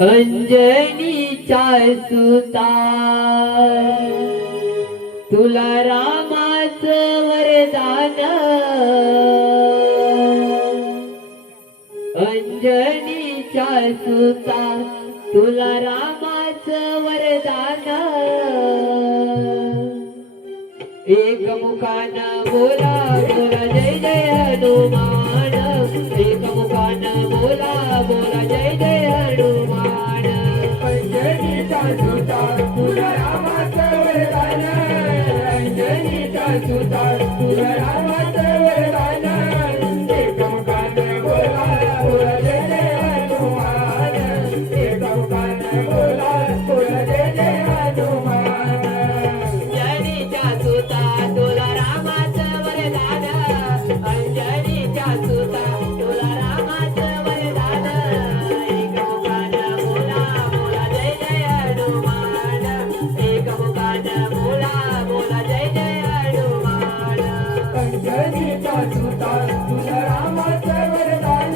अंजनीच्या सुता तुला रामाचं वरदान अंजनीच्या सुता तुला रामाचं वरदान एक मुखानं बोला बोला जय जय हनुमान एक मुखानं बोला बोला जय जय हनुमान अंजनीचा सुता तुला रामाचं वरदान अंजनीचा सुता तुला रामाचं वरदान एक मुखानं बोला बोला जय जय हनुमान एक मुखानं बोला बोला जय जय हनुमान अंजनीच्या सुता तुला रामाचं वरदान अंजनीच्या सुता तुला रामाचं वरदान एक मुखानं बोला बोला जय जय हनुमान एक मुखानं बोला बोला जय जय हनुमान अंजनीचा सुता तुला रामाचं वरदान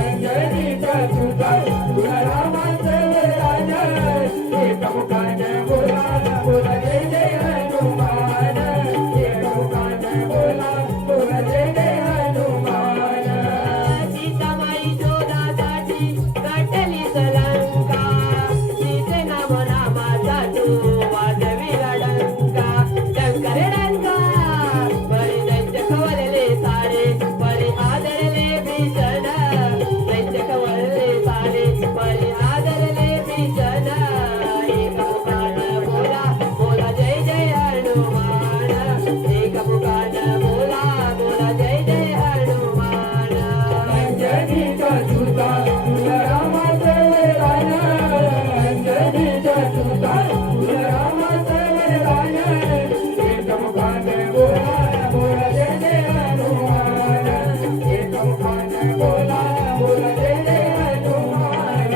अंजनीचा सुता तुला रामाचं वरदान एक मुखानं बोला बोला जय जय हनुमान एक मुखानं बोला बोला जय जय हनुमान सीताबाई शोधासाठी कटली लंका सीते नाम नामाचा तू वाजविला डंका डंका रे डंका बळी दैत्य खवळले सारे बळी आदरले भीषण दैत्य खवळले सारे बळी आदरले भीषण एक मुखानं बोला बोला जय जय हनुमान एक मुखानं बोला बोला जय जय हनुमान अंजनीचा सुता तुला रामाचं वरदान अंजनीचा सुता तुला रामाचं वरदान एक मुखानं बोला बोला जय जय हनुमान एक मुखानं बोला बोला जय जय हनुमान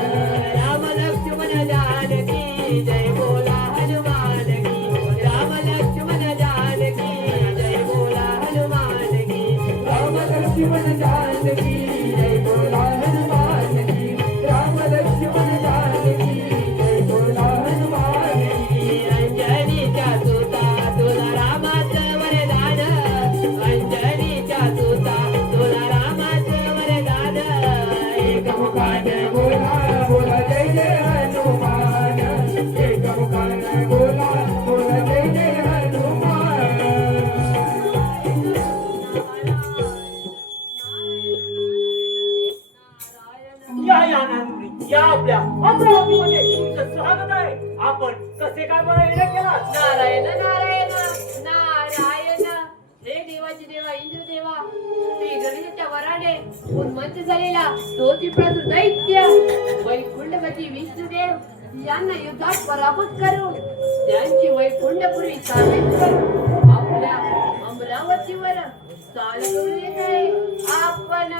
राम लक्ष्मण जानकी जय बोला हनुमान की राम लक्ष्मण जानकी जय बोला हनुमान की राम लक्ष्मण जानकी जय बोला हनुमान की राम लक्ष्मण जानकी जय बोला हनुमान की अंजनीच्या सुता तुला रामाचं वरदान अंजनीच्या सुता तुला रामाचं वरदान एक मुखानं बोला बोला जय जय हनुमान एक मुखानं बोला बोला जय जय हनुमान या नांदुरी या आपल्या अमरावतीमध्ये तुमचं स्वागत आहे. आपण कसे काय बरं येणं केला? नारायण नारायण नारायण हे देवाचे देवा इंद्र देवा श्री गणेशाच्या वराने उन्मंत झालेला तो त्रिपुरासुर दैत्य वैकुंठपती विष्णुदेव यांना युद्धात पराभूत करून त्यांची वैकुंठपुरी स्थापित करून आपल्या अमरावतीवर चाल करून येत आहे. आपण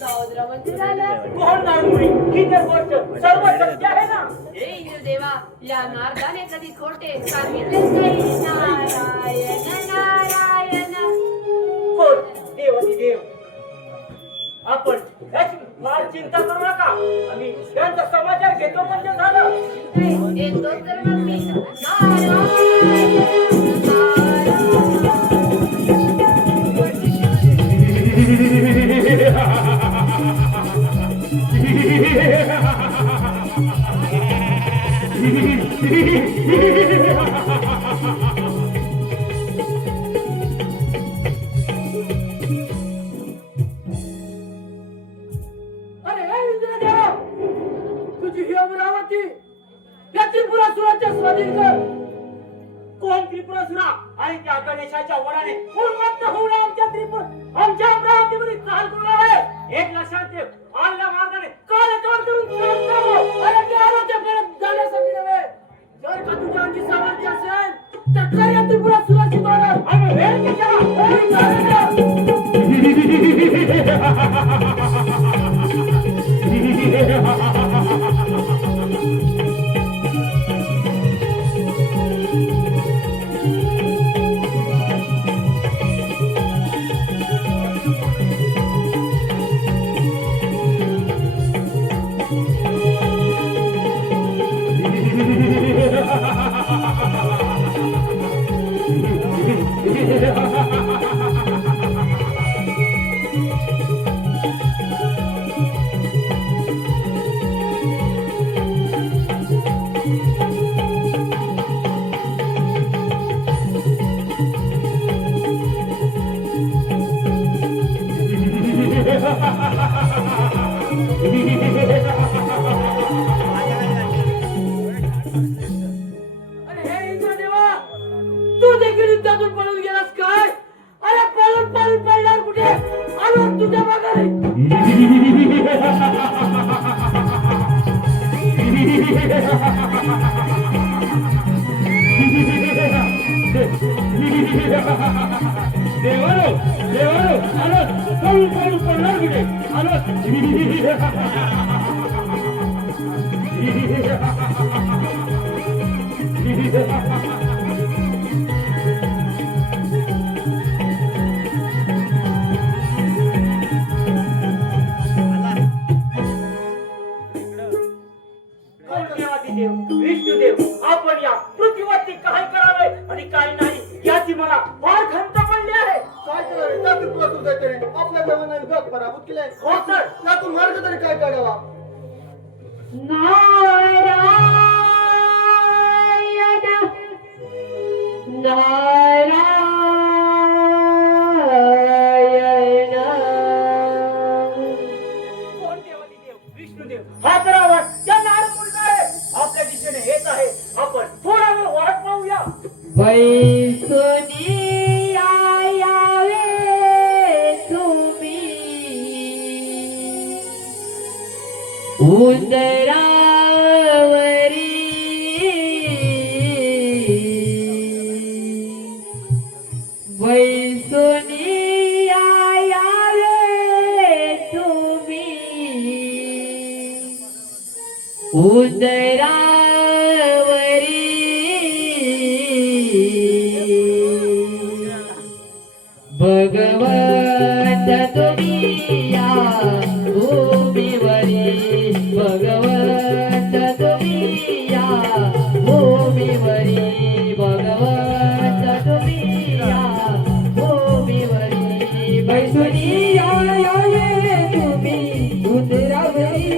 सौद्रवंत झालं. कोण नांदुरी ही तर गोष्ट सर्व सत्य आहे ना? हे इंद्र देवा या नारदाने कधी खोटे सांगितलेच नाही. नारायण नारायण कोण देवाची देव. आपण याची फार चिंता करू नका. आम्ही यांचा समाचार घेतो म्हणजे झालं. येतो तर मग मी नारायण अरे हे इंद्रदेव, तुझी ही अमरावती या त्रिपुरासुराच्या स्वाधीन कर. कोण त्रिपुरासुरा आणि त्या गणेशाच्या वराने उन्मत्त होऊन आमच्या अमरावतीमध्ये चाल करणार आहे. एक लक्षात ठेव, आल्या मार्गाने कालतोड करून चालतो. अरे मी आलो ते परत जाण्यासाठी नव्हे. जर का तुझ्या अंगी सामर्थ्य असेल तर कर या त्रिपुरासुराची तोड. आम्ही वेळ घेतला. देवारो देवारो आलो पळून पळून पडणार कुठे आलो देव विष्णुदेव आपण या पृथ्वीवरती काय करावे आणि काय नाही याची मला फार खंत पडली आहे. काय करावे त्यातून प्रसूत आहे तरी आपल्या देवाने विभाग पराभूत केलाय हो तर त्यातून मार्ग तरी काय काढावा कोण देवादिदेव विष्णुदेव हा तर आवाज त्या नारद मुलीचा आहे. आपल्या दिशेने येत आहे. आपण थोडा वेळ वाट पाहूया. बैसुनी यावे तुम्ही उंदरावरी बैसुनी यावे तुम्ही उंदरावरी भगवंत तुम्ही या भूमीवरी भगवंत तुम्ही या भूमीवरी भगवंत तुम्ही या भूमीवरी बैसुनी यावे तुम्ही उंदरावरी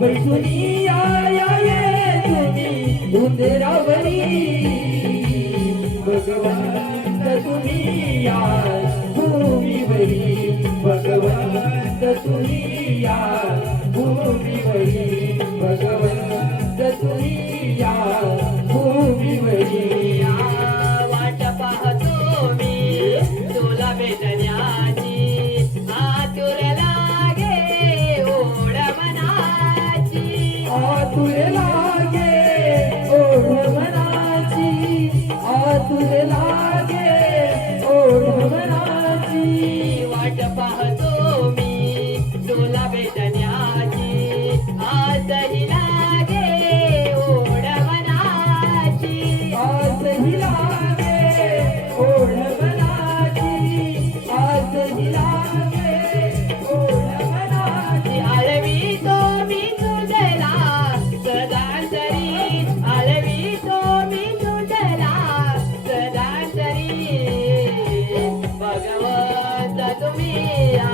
बैसुनी यावे तुम्ही उंदरावरी भगवंत तुम्ही या भूमीवरी भगवंत तुम्ही या भूमीवरी भगवंत तुम्ही या भूमीवरी वाट पाहतो मी तुला भेटण्याची आतुर लागे ओढ मनाची आतुर लागे ओढ मनाची आतुर लागे ओढ मनाची वाट पाहतो मी तुला भेटण्याची आजही लागे ओढ मनाची आजही लागे ओढ मनाची आजही लागे ओढ मनाची आळवी तो मी तुझला सदांतरी आळवी तो मी तुझला सदांतरी भगवंत तुम्ही या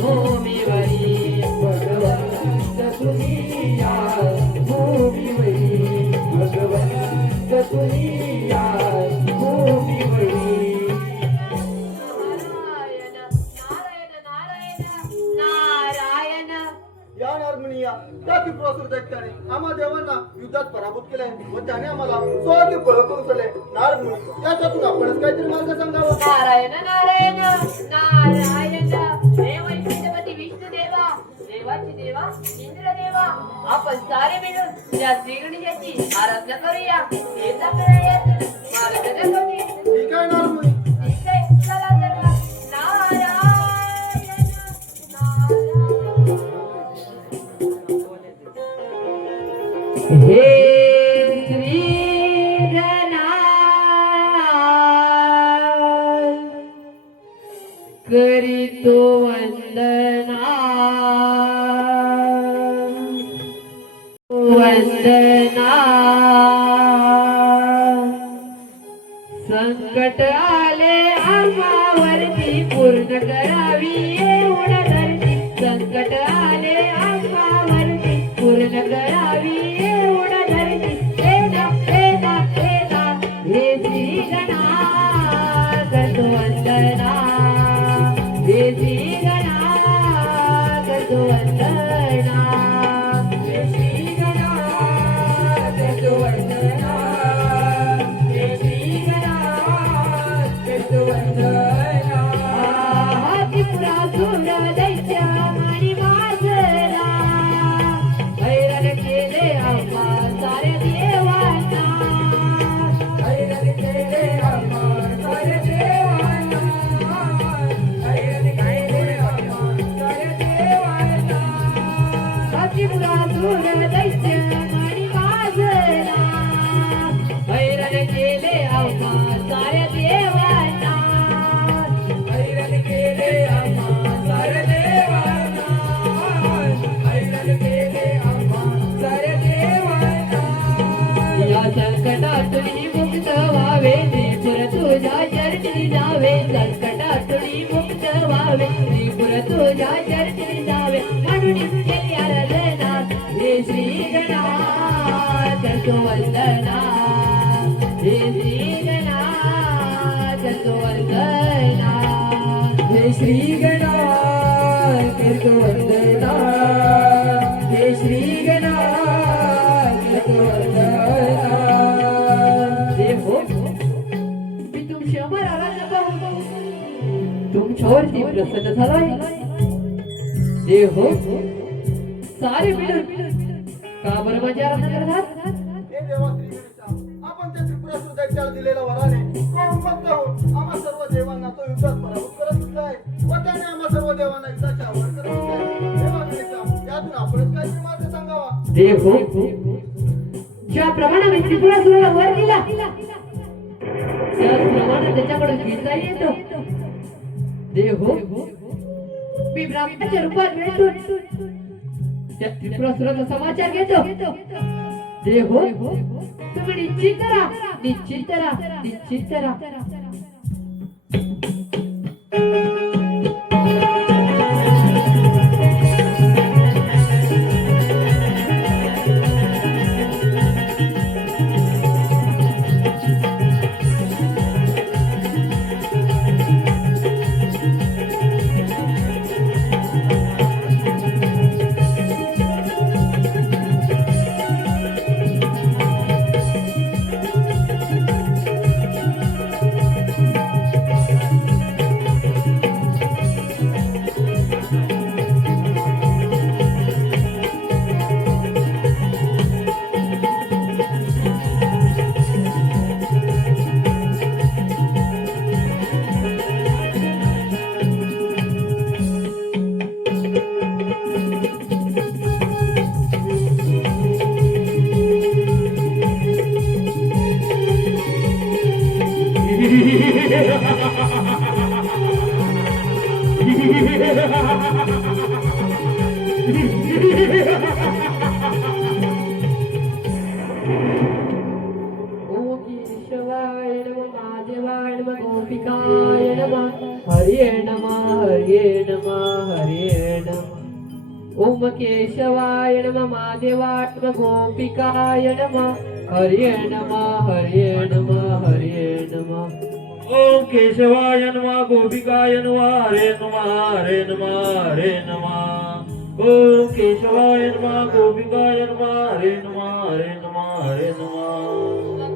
भूमीवरी भगवंत तुम्ही या भूमीवरी भगवंत तुम्ही या भूमीवरी नारायण नारायण नारायण नारायण या नारमुनिया त्यातून प्रसूत आहे त्याने आम्हा देवांना युद्धात पराभूत केलाय व त्याने आम्हाला सोळाची फळ करून सोडले नारमुनी त्याच्यातून आपणच काहीतरी मार्ग सांगावा नारायण नारायण नारायण देव ऐश्वर्यपती विष्णुदेवा देवाची देवा इंद्रदेवा आपण सारे मिळून त्या श्रीगणेशाची आराधना करूया हेच आपल्याला मार्गदर्शन ठीक आहे नारमुनी ठीक आहे चला चला नारायण नारायण हे श्री करीतो वंदना वंदना संकट आले आम्हावरती पूर्ण करावी एवढ धरती संकट आले आम्हावरती पूर्ण करावी एवढ धरती वेदा वेदा वेदा हे श्री गणागत वंदना हे श्री गणागत वंदना हे श्री गणागत वंदना हे श्री गणागत वंदना त्रिपुरासुर दैत्य मणिमासरा भैरव करतो वंदना हे श्रीगणात करतो वंदना हे श्री गणात करतो वंदना हे श्री गणात करतो वंदना देवो मी तुमच्यावर आराधना पाहून तुमच्यावरती प्रसन्न झालोय देवो सारे मिळून का बरं माझी आराधना करतात हे देवा श्री गणेशा, आपण त्या त्रिपुरासूर दैत्याला दिलेल्या वराने तो उन्मत्त होऊन आम्हा सर्व देवांना तो युद्धात पराभूत करत सुटलाय व त्याने आम्हा सर्व देवांना युद्धाच्या आवाहन करत सुटलाय. देवा गणेशा, यातून आपणच काहीतरी मार्ग सांगावा. देवो ज्याप्रमाणे मी त्रिपुरासुराला वर दिला त्याचप्रमाणे त्याच्याकडून घेता येतो देवो मी ब्राह्मणाच्या रूपात भेटून त्या त्रिपुरासुराचा समाचार घेतो देवो तुम्ही निश्चित राहा निश्चित राहा निश्चित राहा गोपिकाय नमः हरे नमः हरे नमः हरे नमः ओम केशवाय नमः महादेवाय नमः गोपिकाय नमः हरे नमः हरे नमः हरे नमः ओम केशवाय नमः गोपिकाय नमः हरे नमः हरे नमः हरे नमः ओम केशवाय नमः गोपिकाय नमः हरे नमः हरे नमः हरे नमः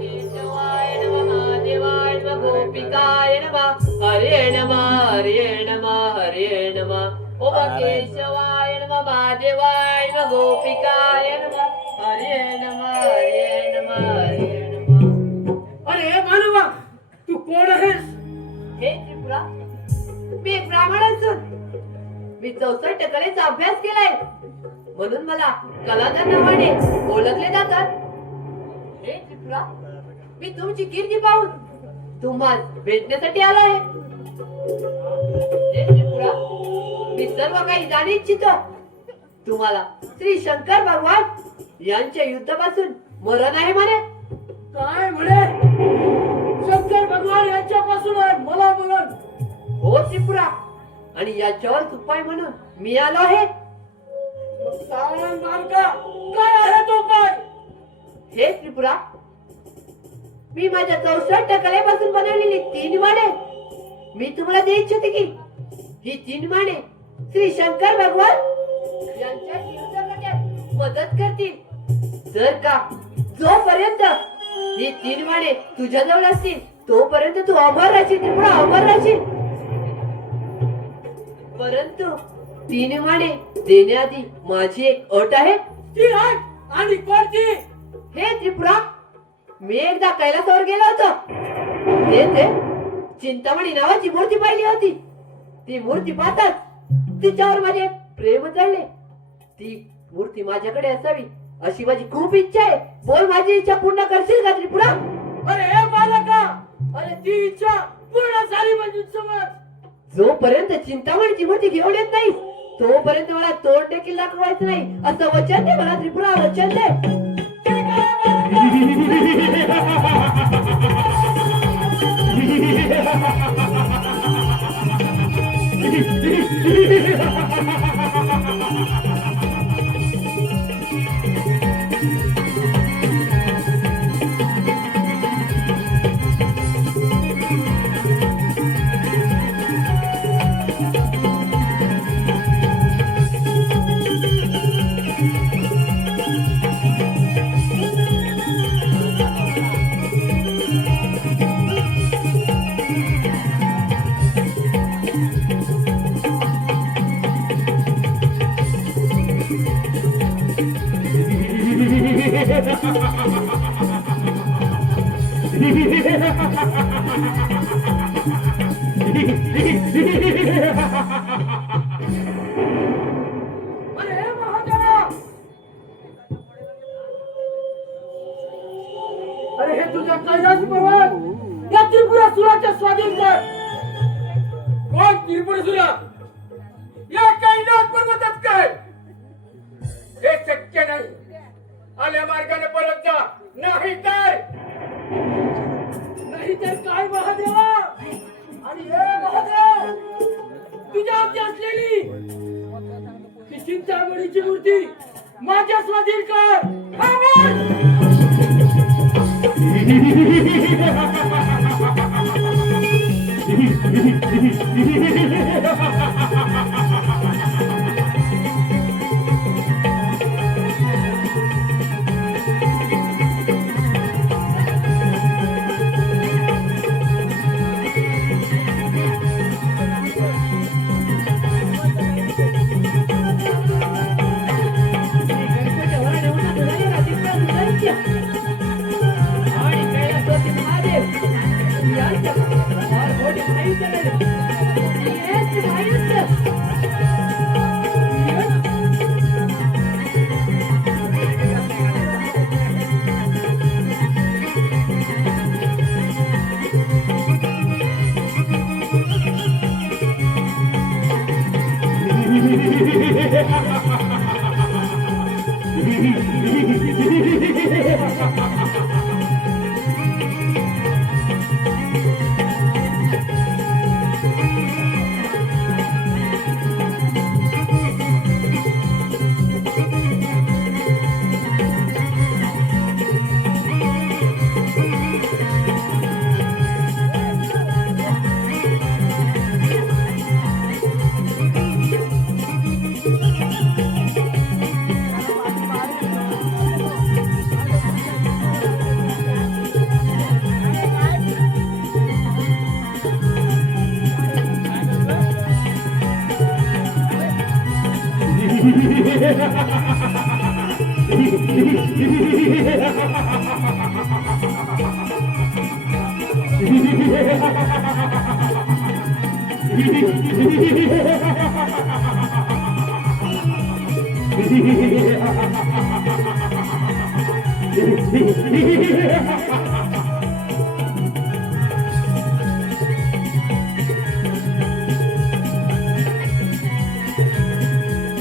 केशवाय नमः महादेवाय नमः गोपिकाय नमः हरे नमः हरे नमः हरे नमः ओम केशवाय नमः महादेवाय नमः गोपिकाय नमः हरे नमः हरे नमः हरे नमः अरे मानवा तू कोण आहेस? हे त्रिपुरा मी एक ब्राह्मण असून मी 64 कलेचा अभ्यास केलाय म्हणून मला कलाधर नावाने ओळखले जातात. हे त्रिपुरा मी तुमची कीर्ती पाहून तुम्हाला भेटण्यासाठी आलो आहे. हे त्रिपुरा मी सर्व काही जाणू इच्छितो. तुम्हाला श्री शंकर भगवान यांच्या युद्धापासून मरण आहे म्हणे. काय म्हणे? शंकर भगवान यांच्यापासून आहे मला मरण? हो त्रिपुरा आणि याच्यावर उपाय म्हणून मी आलो आहे. सांग नानका, काय आहे तो उपाय? हे त्रिपुरा मी माझ्या 64 कलेपासून बनवलेली 3 माणे मी तुम्हाला देऊ इच्छिते की ही 3 माणे श्री शंकर भगवान यांच्या युद्धात मदत करतील. जर का जोपर्यंत ही 3 माणे तुझ्या जवळ असतील तोपर्यंत तू अमर राहशील त्रिपुरा, अमर राहशील. परंतु 3 माणे देण्याआधी माझी एक अट आहे. ती अट आणि कोणती? हे त्रिपुरा मी एकदा कैलासावर गेलो होतो. तेथे चिंतामणी नावाची मूर्ती पाहिली होती. ती मूर्ती पाहताच तिच्यावर माझे प्रेम चढले. ती मूर्ती माझ्याकडे असावी अशी माझी खूप इच्छा आहे. बोल माझी इच्छा पूर्ण करशील का त्रिपुरा? अरे हे बालका, अरे ती इच्छा पूर्ण झाली म्हणजे समज. जोपर्यंत चिंतामणीची मूर्ती घेऊन येत नाही तोपर्यंत मला तोंड देखील दाखवायचं नाही असं वचन दे मला त्रिपुरा, वचन दे. अरे हे महादेवा, अरे हे तुझ्या कैलास पर्वत या त्रिपुरासुराच्या स्वाधीन कर. कोण त्रिपुरसुरा? या कैलास पर्वतात काय? हे शक्य नाही. आल्या मार्गाने परत जा, नाही तर नाही तर काय महादेवा? आणि हे महादेव, तुझ्या हाती असलेली ती चिंतामणीची मूर्ती माझ्या स्वाधीन कर. हा बोल.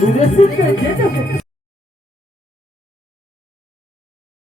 तुझे सिद्ध